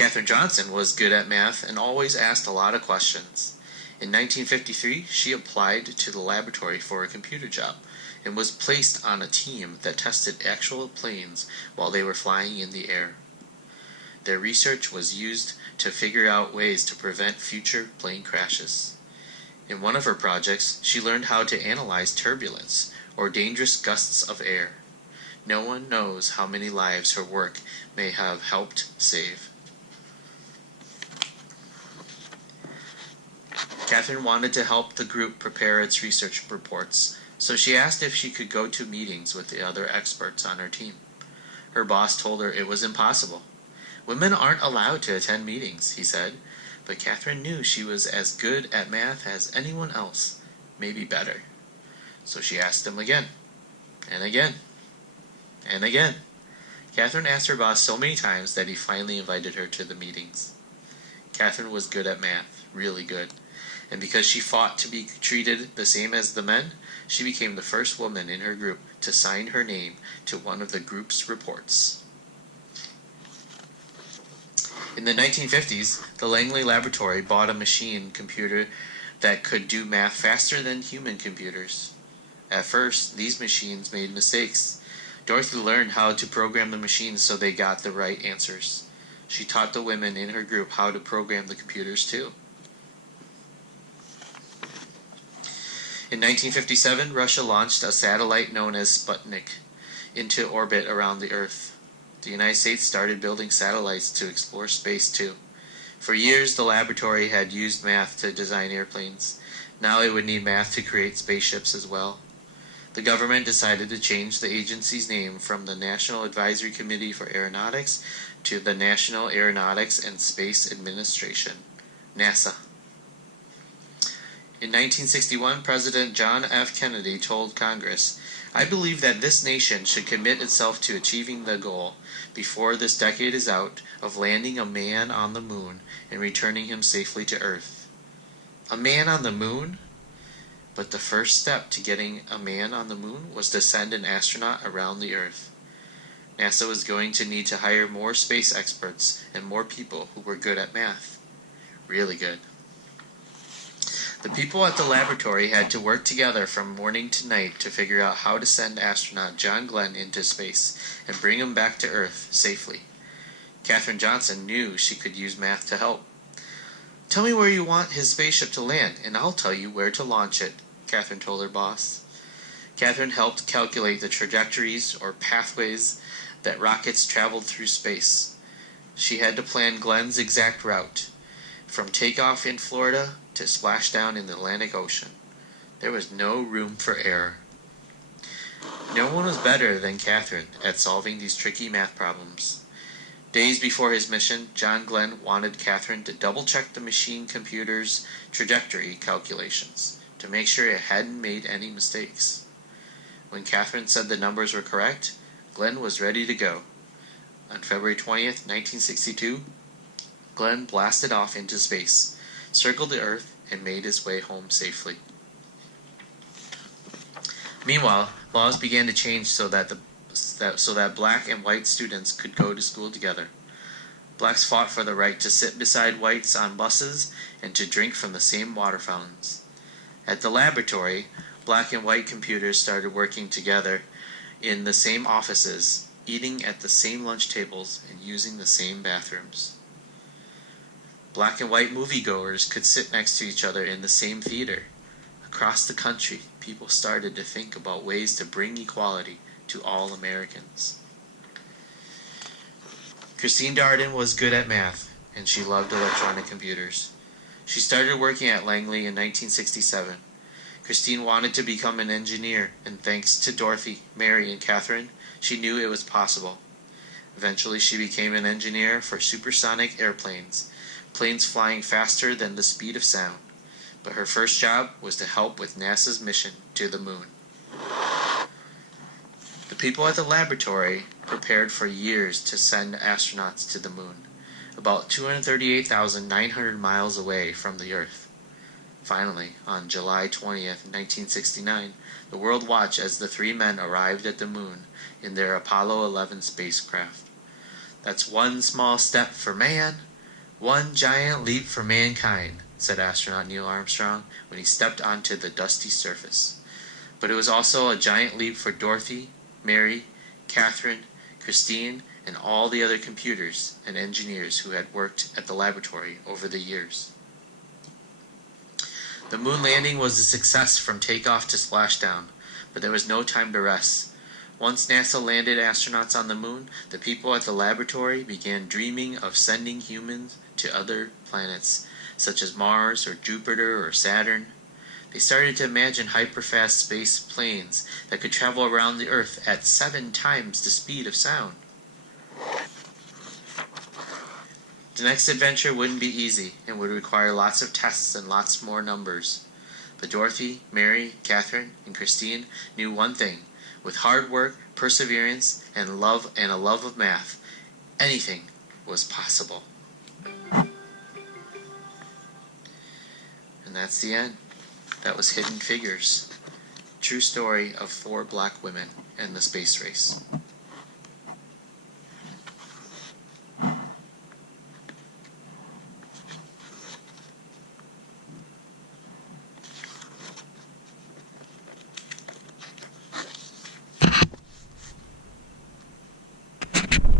Katherine Johnson was good at math and always asked a lot of questions. In 1953, she applied to the laboratory for a computer job and was placed on a team that tested actual planes while they were flying in the air. Their research was used to figure out ways to prevent future plane crashes. In one of her projects, she learned how to analyze turbulence, or dangerous gusts of air. No one knows how many lives her work may have helped save. Katherine wanted to help the group prepare its research reports, so she asked if she could go to meetings with the other experts on her team. Her boss told her it was impossible. Women aren't allowed to attend meetings, he said, but Katherine knew she was as good at math as anyone else, maybe better. So she asked him again, and again, and again. Katherine asked her boss so many times that he finally invited her to the meetings. Katherine was good at math, really good, and because she fought to be treated the same as the men, she became the first woman in her group to sign her name to one of the group's reports. In the 1950s, the Langley Laboratory bought a machine computer that could do math faster than human computers. At first, these machines made mistakes. Dorothy learned how to program the machines so they got the right answers. She taught the women in her group how to program the computers too. In 1957, Russia launched a satellite known as Sputnik into orbit around the Earth. The United States started building satellites to explore space too. For years, the laboratory had used math to design airplanes. Now it would need math to create spaceships as well. The government decided to change the agency's name from the National Advisory Committee for Aeronautics to the National Aeronautics and Space Administration, NASA. In 1961, President John F. Kennedy told Congress, "I believe that this nation should commit itself to achieving the goal, before this decade is out, of landing a man on the moon and returning him safely to Earth." A man on the moon? But the first step to getting a man on the moon was to send an astronaut around the Earth. NASA was going to need to hire more space experts and more people who were good at math. Really good. The people at the laboratory had to work together from morning to night to figure out how to send astronaut John Glenn into space and bring him back to Earth safely. Katherine Johnson knew she could use math to help. "Tell me where you want his spaceship to land, and I'll tell you where to launch it," Katherine told her boss. Katherine helped calculate the trajectories or pathways that rockets traveled through space. She had to plan Glenn's exact route, from takeoff in Florida to splashdown in the Atlantic Ocean. There was no room for error. No one was better than Katherine at solving these tricky math problems. Days before his mission, John Glenn wanted Katherine to double-check the machine computer's trajectory calculations to make sure it hadn't made any mistakes. When Katherine said the numbers were correct, Glenn was ready to go. On February 20th, 1962, Glenn blasted off into space, circled the Earth, and made his way home safely. Meanwhile, laws began to change so that black and white students could go to school together. Blacks fought for the right to sit beside whites on buses and to drink from the same water fountains. At the laboratory, black and white computers started working together in the same offices, eating at the same lunch tables, and using the same bathrooms. Black and white moviegoers could sit next to each other in the same theater. Across the country, people started to think about ways to bring equality to all Americans. Christine Darden was good at math, and she loved electronic computers. She started working at Langley in 1967. Christine wanted to become an engineer, and thanks to Dorothy, Mary, and Katherine, she knew it was possible. Eventually, she became an engineer for supersonic airplanes, planes flying faster than the speed of sound. But her first job was to help with NASA's mission to the moon. The people at the laboratory prepared for years to send astronauts to the moon, about 238,900 miles away from the Earth. Finally, on July 20th, 1969, the world watched as the three men arrived at the moon in their Apollo 11 spacecraft. That's one small step for man, One giant leap for mankind, said astronaut Neil Armstrong when he stepped onto the dusty surface. But it was also a giant leap for Dorothy, Mary, Catherine, Christine, and all the other computers and engineers who had worked at the laboratory over the years. The moon landing was a success from takeoff to splashdown, but there was no time to rest. Once NASA landed astronauts on the moon, the people at the laboratory began dreaming of sending humans to other planets, such as Mars or Jupiter or Saturn. They started to imagine hyperfast space planes that could travel around the Earth at 7 times the speed of sound. The next adventure wouldn't be easy and would require lots of tests and lots more numbers. But Dorothy, Mary, Catherine, and Christine knew one thing. With hard work, perseverance, and a love of math, anything was possible. And that's the end. That was Hidden Figures. True story of 4 black women in the space race.